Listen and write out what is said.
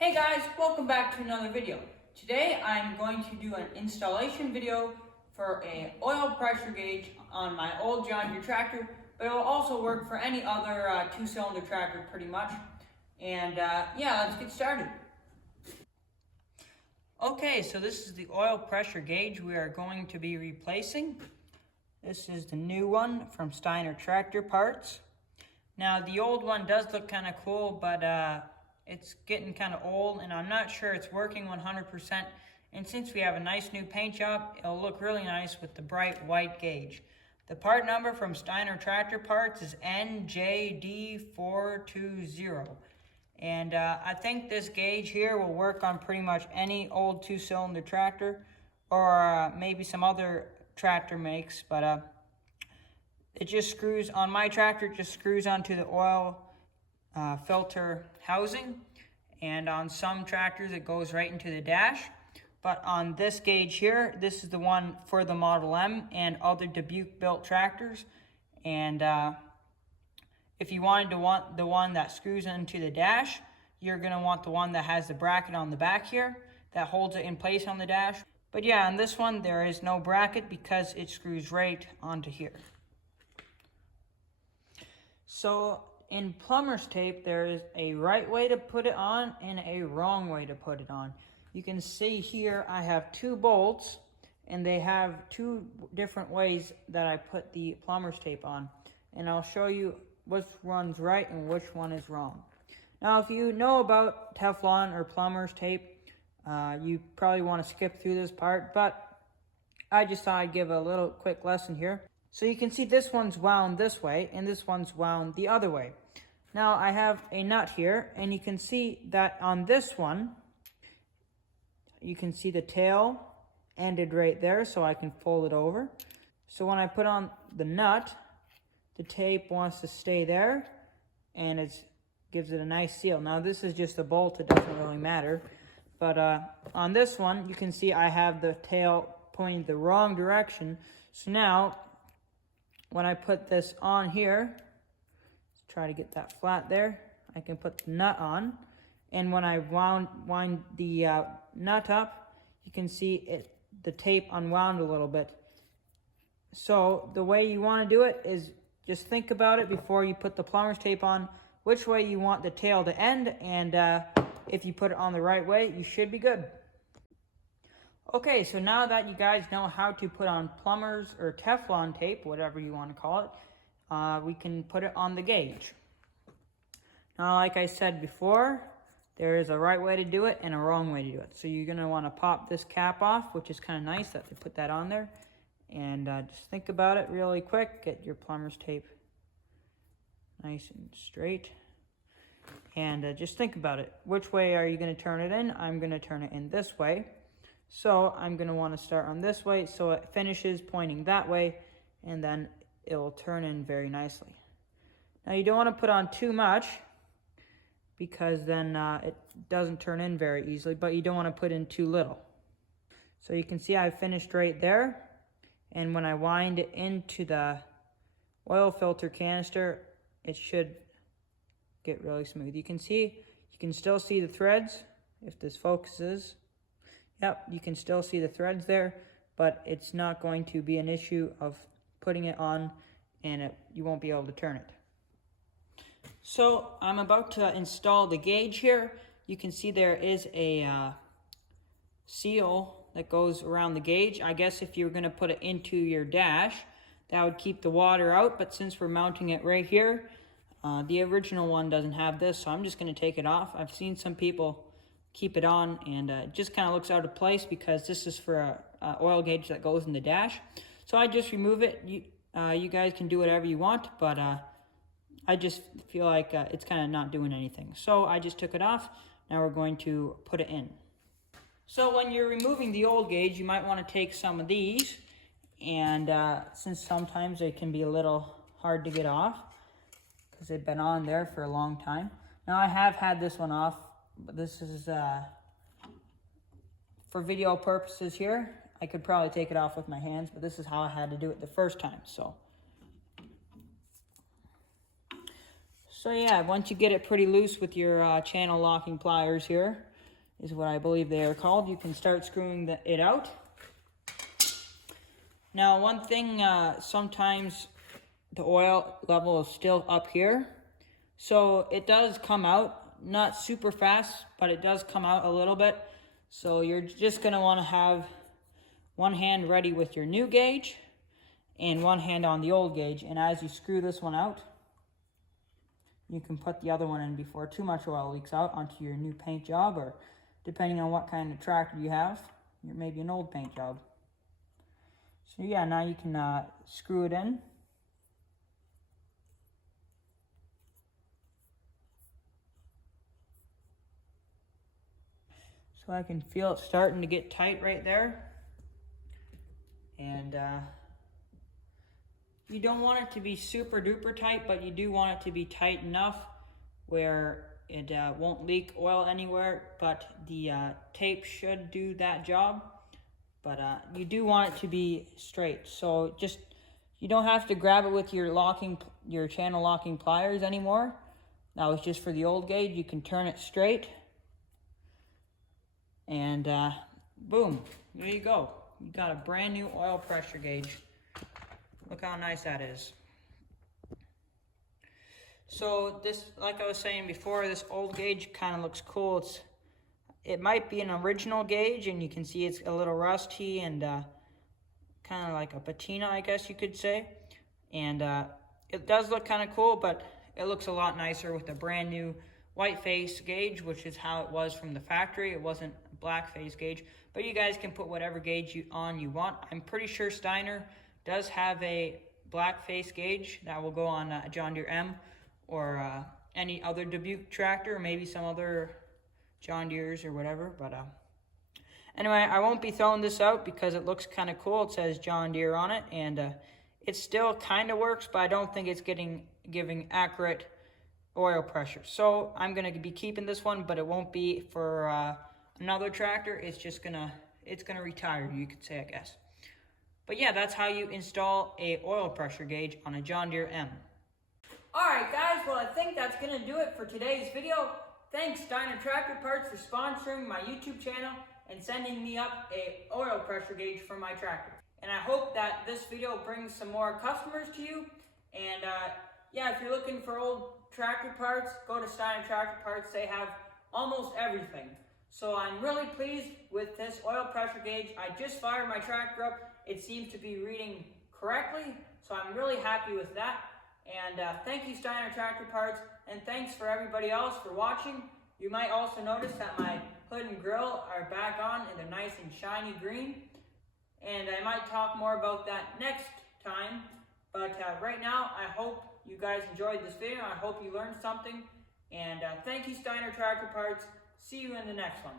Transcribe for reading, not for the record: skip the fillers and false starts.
Hey guys, welcome back to another video. Today I'm going to do an installation video for an oil pressure gauge on my old John Deere tractor, but it will also work for any other two-cylinder tractor pretty much. And yeah, let's get started. Okay, so this is the oil pressure gauge we are going to be replacing. This is the new one from Steiner tractor parts. Now the old one does look kind of cool, but it's getting kind of old and I'm not sure it's working 100%. And since we have a nice new paint job, it'll look really nice with the bright white gauge. The part number from Steiner tractor parts is NJD420. And I think this gauge here will work on pretty much any old two-cylinder tractor or maybe some other tractor makes, but it just screws on my tractor. It just screws onto the oil filter housing, and on some tractors it goes right into the dash. But on this gauge here, this is the one for the Model M and other Dubuque built tractors. And if you wanted to want the one that screws into the dash, you're going to want the one that has the bracket on the back here that holds it in place on the dash. But yeah, on this one there is no bracket because it screws right onto here. So in plumber's tape, there is a right way to put it on and a wrong way to put it on. You can see here I have two bolts and they have two different ways that I put the plumber's tape on. And I'll show you which one's right and which one is wrong. Now if you know about Teflon or plumber's tape, you probably want to skip through this part, but I just thought I'd give a little quick lesson here. So you can see this one's wound this way and this one's wound the other way. Now I have a nut here and you can see that on this one, you can see the tail ended right there, so I can fold it over. So when I put on the nut, the tape wants to stay there and it gives it a nice seal. Now this is just a bolt, it doesn't really matter. But on this one, you can see I have the tail pointing the wrong direction. So now, when I put this on here, let's try to get that flat there, I can put the nut on. And when I wind the nut up, you can see the tape unwound a little bit. So the way you want to do it is just think about it before you put the plumber's tape on, which way you want the tail to end, and if you put it on the right way, you should be good. Okay, so now that you guys know how to put on plumber's or Teflon tape, whatever you want to call it, we can put it on the gauge. Now, like I said before, there is a right way to do it and a wrong way to do it. So you're going to want to pop this cap off, which is kind of nice that they put that on there. And just think about it really quick. Get your plumber's tape nice and straight. And just think about it. Which way are you going to turn it in? I'm going to turn it in this way. So I'm going to want to start on this way so it finishes pointing that way, and then it will turn in very nicely. Now you don't want to put on too much because then it doesn't turn in very easily, but you don't want to put in too little. So you can see I finished right there, and when I wind it into the oil filter canister, it should get really smooth. You can still see the threads if this focuses. Yep, you can still see the threads there, but it's not going to be an issue of putting it on and you won't be able to turn it. So I'm about to install the gauge here. You can see there is a seal that goes around the gauge. I guess if you were going to put it into your dash, that would keep the water out, but since we're mounting it right here, the original one doesn't have this, so I'm just going to take it off. I've seen some people keep it on and it just kind of looks out of place because this is for a oil gauge that goes in the dash. So I just remove it. You guys can do whatever you want, but I just feel like it's kind of not doing anything. So I just took it off. Now we're going to put it in. So when you're removing the old gauge, you might want to take some of these, and since sometimes they can be a little hard to get off because they've been on there for a long time. Now I have had this one off, but this is for video purposes here. I could probably take it off with my hands, but this is how I had to do it the first time. So yeah, once you get it pretty loose with your channel locking pliers here, is what I believe they are called, you can start screwing it out. Now one thing, sometimes the oil level is still up here. So it does come out, not super fast, but it does come out a little bit. So you're just gonna wanna have one hand ready with your new gauge and one hand on the old gauge. And as you screw this one out, you can put the other one in before too much oil leaks out onto your new paint job, or depending on what kind of tractor you have, maybe an old paint job. So yeah, now you can screw it in. So I can feel it starting to get tight right there. And you don't want it to be super duper tight, but you do want it to be tight enough where it won't leak oil anywhere, but the tape should do that job. But you do want it to be straight. So just, you don't have to grab it with your channel locking pliers anymore. That was just for the old gauge. You can turn it straight. And boom, there you go. You got a brand new oil pressure gauge. Look how nice that is. So this, like I was saying before, this old gauge kind of looks cool. It might be an original gauge, and you can see it's a little rusty and kind of like a patina, I guess you could say. And it does look kind of cool, but it looks a lot nicer with a brand new white face gauge, which is how it was from the factory. It wasn't a black face gauge, but you guys can put whatever gauge you want. I'm pretty sure Steiner does have a black face gauge that will go on a John Deere M or any other Dubuque tractor, or maybe some other John Deere's or whatever. But anyway, I won't be throwing this out because it looks kind of cool. It says John Deere on it, and it still kind of works, but I don't think it's giving accurate oil pressure. So I'm gonna be keeping this one, but it won't be for another tractor. It's gonna retire, you could say, I guess. But yeah, that's how you install a oil pressure gauge on a John Deere M. Alright guys, well I think that's gonna do it for today's video. Thanks Steiner Tractor Parts for sponsoring my YouTube channel and sending me up a oil pressure gauge for my tractor. And I hope that this video brings some more customers to you. And yeah, if you're looking for old tractor parts, go to Steiner Tractor Parts. They have almost everything. So I'm really pleased with this oil pressure gauge. I just fired my tractor up. It seems to be reading correctly, so I'm really happy with that. And thank you, Steiner Tractor Parts, and thanks for everybody else for watching. You might also notice that my hood and grill are back on, and they're nice and shiny green. And I might talk more about that next time. But right now, I hope you guys enjoyed this video. I hope you learned something. And thank you, Steiner Tractor Parts. See you in the next one.